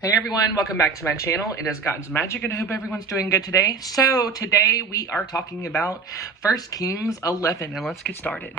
Hey everyone, welcome back to my channel. It is God's Magic and I hope everyone's doing good today. So today we are talking about 1 Kings 11 and let's get started.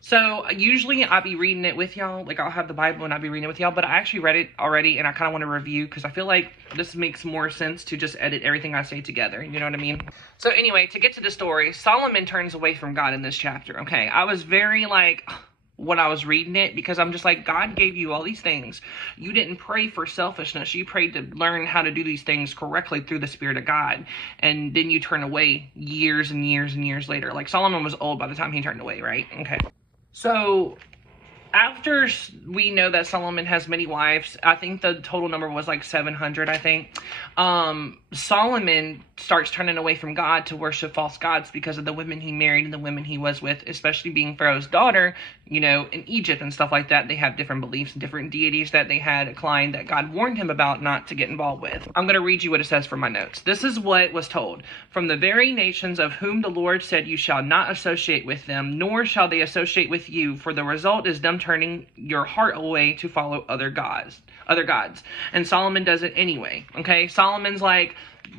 So usually I'll be reading it with y'all, like I'll have the Bible and I'll be reading it with y'all, but I actually read it already and I kind of want to review because I feel like this makes more sense to just edit everything I say together, you know what I mean? So anyway, to get to the story, Solomon turns away from God in this chapter, okay? I was very like, when I was reading it, because I'm just like, God gave you all these things. You didn't pray for selfishness. You prayed to learn how to do these things correctly through the Spirit of God. And then you turn away years and years and years later. Like Solomon was old by the time he turned away, right? Okay. So after we know that Solomon has many wives, I think the total number was like 700, I think. Solomon starts turning away from God to worship false gods because of the women he married and the women he was with, especially being Pharaoh's daughter, you know, in Egypt and stuff like that. They have different beliefs and different deities that they had a client that God warned him about not to get involved with. I'm going to read you what it says from my notes. This is what was told. From the very nations of whom the Lord said, you shall not associate with them, nor shall they associate with you, for the result is them turning your heart away to follow other gods. And Solomon does it anyway. Okay, Solomon's like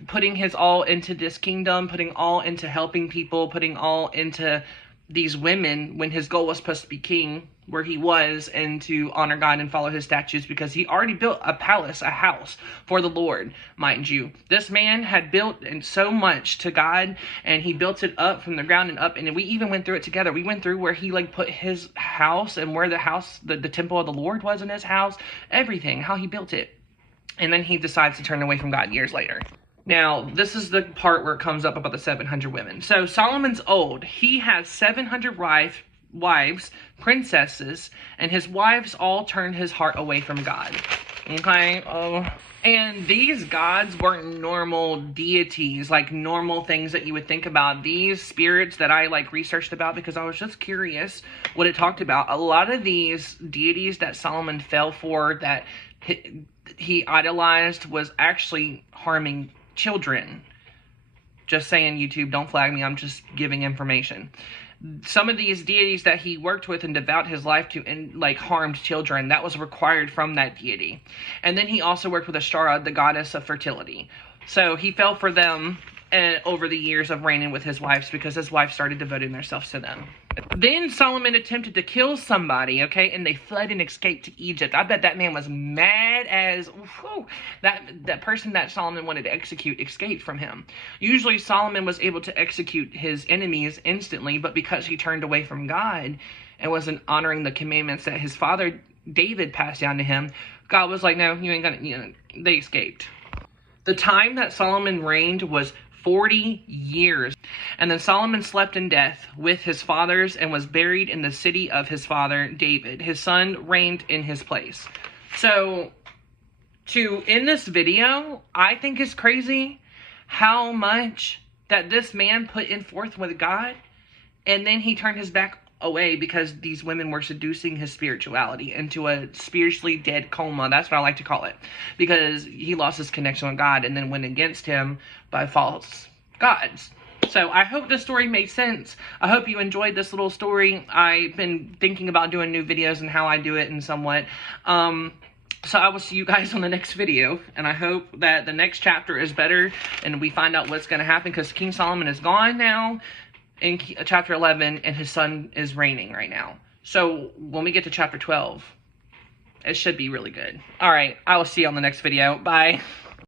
putting his all into this kingdom, putting all into helping people, putting all into these women when his goal was supposed to be king, where he was, and to honor God and follow his statutes, because he already built a palace, a house for the Lord, mind you. This man had built so much to God, and he built it up from the ground and up, and we even went through it together. We went through where he like put his house and where the house, the temple of the Lord was in his house, everything, how he built it. And then he decides to turn away from God years later. Now, this is the part where it comes up about the 700 women. So Solomon's old. He has 700 wives, princesses, and his wives all turned his heart away from God. Okay? And these gods weren't normal deities, like normal things that you would think about. These spirits that I like researched about because I was just curious what it talked about. A lot of these deities that Solomon fell for, that he idolized, was actually harming children. Just saying, YouTube, don't flag me. I'm just giving information. Some of these deities that he worked with and devout his life to and like harmed children, that was required from that deity. And then he also worked with Ashara, the goddess of fertility. So he fell for them over the years of reigning with his wives because his wife started devoting themselves to them. Then Solomon attempted to kill somebody, okay, and they fled and escaped to Egypt. I bet that man was mad as, whew, that person that Solomon wanted to execute escaped from him. Usually Solomon was able to execute his enemies instantly, but because he turned away from God and wasn't honoring the commandments that his father David passed down to him, God was like, no, you ain't gonna, you know, they escaped. The time that Solomon reigned was 40 years. And then Solomon slept in death with his fathers and was buried in the city of his father David. His son reigned in his place. So to end this video, I think it's crazy how much that this man put in forth with God, and then he turned his back away because these women were seducing his spirituality into a spiritually dead coma. That's what I like to call it, because he lost his connection with God and then went against him by false gods. So I hope this story made sense. I hope you enjoyed this little story. I've been thinking about doing new videos and how I do it and somewhat. So I will see you guys on the next video, and I hope that the next chapter is better and we find out what's going to happen, because King Solomon is gone now in chapter 11, and his son is reigning right now. So when we get to chapter 12, it should be really good. All right, I will see you on the next video. Bye.